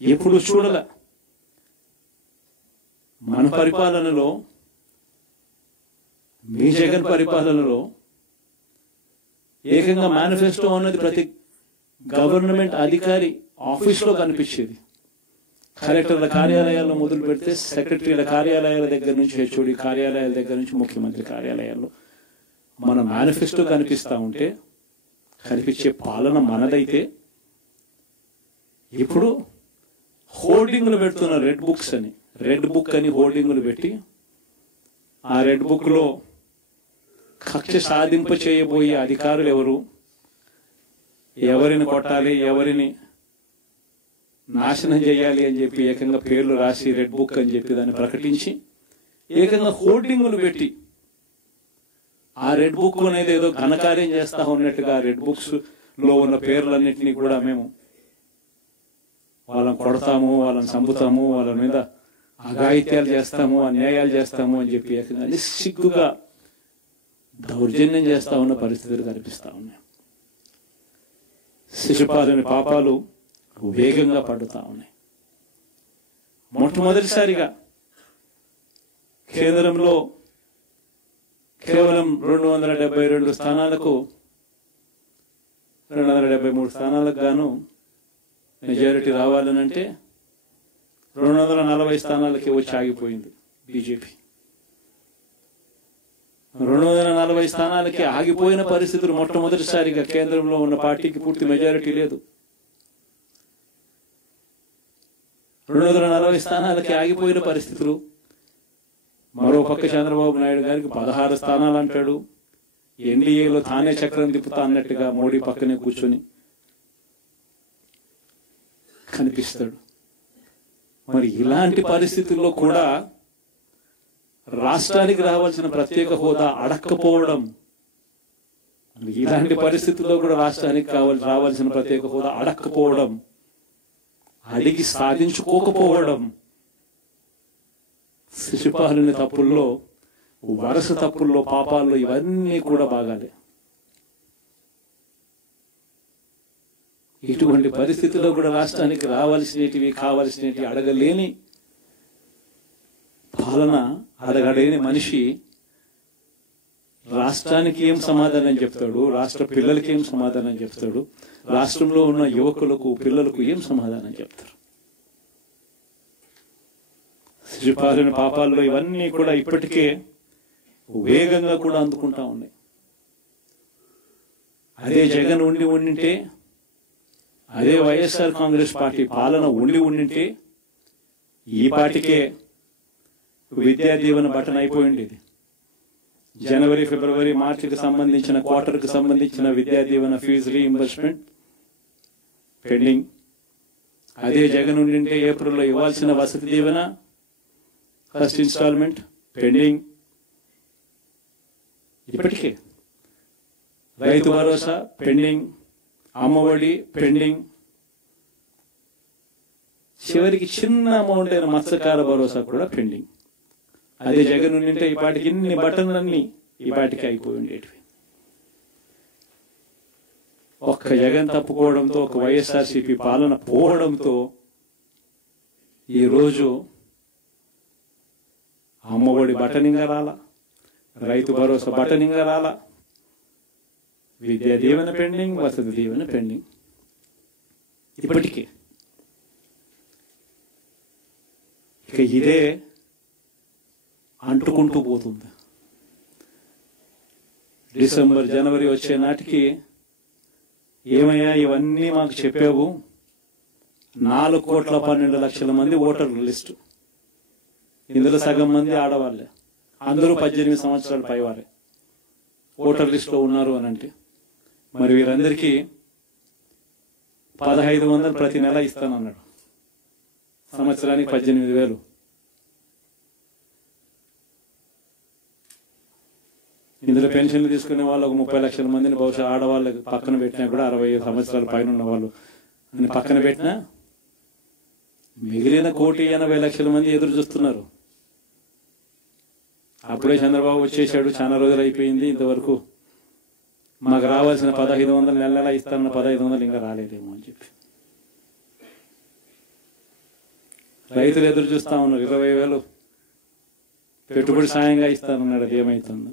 ఎప్పుడు చూడల. మన పరిపాలనలో, మీ జగన్ పరిపాలనలో ఏకంగా మేనిఫెస్టో అన్నది ప్రతి గవర్నమెంట్ అధికారి ఆఫీస్లో కనిపించేది. కలెక్టర్ల కార్యాలయాల్లో మొదలు పెడితే సెక్రటరీల కార్యాలయాల దగ్గర నుంచి, హెచ్ఓడి కార్యాలయాల దగ్గర నుంచి ముఖ్యమంత్రి కార్యాలయాల్లో మన మేనిఫెస్టో కనిపిస్తూ ఉంటే, కనిపించే పాలన మనదైతే ఇప్పుడు హోర్డింగ్లు పెడుతున్న రెడ్ బుక్స్ అని, రెడ్ బుక్ అని హోర్డింగ్లు పెట్టి ఆ రెడ్ బుక్లో కక్ష సాధింప చేయబోయే అధికారులు ఎవరు, ఎవరిని కొట్టాలి, ఎవరిని నాశనం చేయాలి అని చెప్పి ఏకంగా పేర్లు రాసి రెడ్ బుక్ అని చెప్పి దాన్ని ప్రకటించి ఏకంగా హోర్డింగులు పెట్టి ఆ రెడ్ బుక్ అనేది ఏదో ఘనకార్యం చేస్తా ఉన్నట్టుగా రెడ్ బుక్స్ లో ఉన్న పేర్లన్నింటినీ కూడా మేము వాళ్ళని కొడతాము, వాళ్ళని చంపుతాము, వాళ్ళ మీద అఘాయిత్యాలు చేస్తాము, అన్యాయాలు చేస్తాము అని చెప్పి ఏకంగా నిస్సిగ్గుగా దౌర్జన్యం చేస్తా ఉన్న పరిస్థితులు కనిపిస్తా ఉన్నాయి. శిశుపాలుని పాపాలు వేగంగా పడుతూ ఉన్నాయి. మొట్టమొదటిసారిగా కేంద్రంలో కేవలం 272 స్థానాలకు 273 స్థానాలకు గాను మెజారిటీ రావాలనంటే 240 స్థానాలకి వచ్చి ఆగిపోయింది బీజేపీ. 240 స్థానాలకి ఆగిపోయిన పరిస్థితులు మొట్టమొదటిసారిగా కేంద్రంలో ఉన్న పార్టీకి పూర్తి మెజారిటీ లేదు. 240 స్థానాలకి ఆగిపోయిన పరిస్థితులు. మరో పక్క చంద్రబాబు నాయుడు గారికి 16 స్థానాలు అంటాడు. ఎన్డీఏలో తానే చక్రం తిప్పుతా అన్నట్టుగా మోడీ పక్కనే కూర్చొని కనిపిస్తాడు. మరి ఇలాంటి పరిస్థితుల్లో కూడా రాష్ట్రానికి రావాల్సిన ప్రత్యేక హోదా అడక్కపోవడం, ఇలాంటి పరిస్థితుల్లో కూడా రాష్ట్రానికి రావాల్సిన ప్రత్యేక హోదా అడక్కపోవడం, అడిగి సాధించుకోకపోవడం శిశుపాలుని తప్పుల్లో, వరుస తప్పుల్లో, పాపాల్లో ఇవన్నీ కూడా బాగాలే. ఇటువంటి పరిస్థితుల్లో కూడా రాష్ట్రానికి రావాల్సినవి, కావాల్సినవి అడగలేని పాలన, అడగలేని మనిషి రాష్ట్రానికి ఏం సమాధానం చెప్తాడు, రాష్ట్ర పిల్లలకి ఏం సమాధానం చెప్తాడు, రాష్ట్రంలో ఉన్న యువకులకు, పిల్లలకు ఏం సమాధానం చెప్తారు? శిశుపాలుని పాపాల్లో ఇవన్నీ కూడా ఇప్పటికే వేగంగా కూడా అందుకుంటా ఉన్నాయి. అదే జగన్ ఉండింటే, అదే వైఎస్ఆర్ కాంగ్రెస్ పార్టీ పాలన ఉండింటే ఈ పార్టీకే విద్యా దీవెన బటన్ అయిపోయింది. జనవరి, ఫిబ్రవరి, మార్చికి సంబంధించిన క్వార్టర్కి సంబంధించిన Vidya Deevena fee reimbursement pending. అదే జగన్ ఉండింటే ఏప్రిల్లో ఇవ్వాల్సిన Vasathi Deevena first instalment pending. ఇప్పటికే రైతు భరోసా పెండింగ్, అమ్మఒడి పెండింగ్, చివరికి చిన్న అమౌంట్ అయిన మత్స్యకార భరోసా కూడా పెండింగ్. అదే జగన్ ఉండింటే ఈ పాటికి ఇన్ని బటన్లన్నీ ఈ పాటికి అయిపోయి ఉండేటివి. ఒక్క జగన్ తప్పుకోవడంతో, ఒక వైఎస్ఆర్సీపీ పాలన పోవడంతో ఈరోజు అమ్మఒడి బటనింగా రాలా, రైతు భరోసా బటనింగా రాలా, విద్యా దీవెన పెండింగ్, వసతి దీవెన పెండింగ్. ఇప్పటికీ ఇక ఇదే అంటుకుంటూ పోతుంది. డిసెంబర్, జనవరి వచ్చే నాటికి ఏమయ్యా ఇవన్నీ మాకు చెప్పావు, 4,12,00,000 మంది ఓటర్ల లిస్టు, ఇందులో సగం మంది ఆడవాళ్ళే, అందరూ 18 సంవత్సరాల పైవారే ఓటర్ లిస్టులో ఉన్నారు అని అంటే, మరి వీరందరికీ 1,500 ప్రతి నెల ఇస్తానన్నాడు. సంవత్సరానికి 18,000. ఇందులో పెన్షన్లు తీసుకునే వాళ్ళు ఒక 30 లక్షల మందిని బహుశా ఆడవాళ్ళకి పక్కన పెట్టినా కూడా 65 సంవత్సరాల పైన ఉన్న వాళ్ళు అని పక్కన పెట్టినా మిగిలిన 1,80,00,000 మంది ఎదురు చూస్తున్నారు. అప్పుడే చంద్రబాబు వచ్చేసాడు, చాలా రోజులు అయిపోయింది, ఇంతవరకు మాకు రావాల్సిన 1,500 నెల నెల ఇస్తానన్న 1,500 ఇంకా రాలేదేమో అని చెప్పి రైతులు ఎదురు చూస్తా ఉన్నారు, 20,000 పెట్టుబడి సాయంగా ఇస్తానన్నాడు. అది ఏమవుతుందో.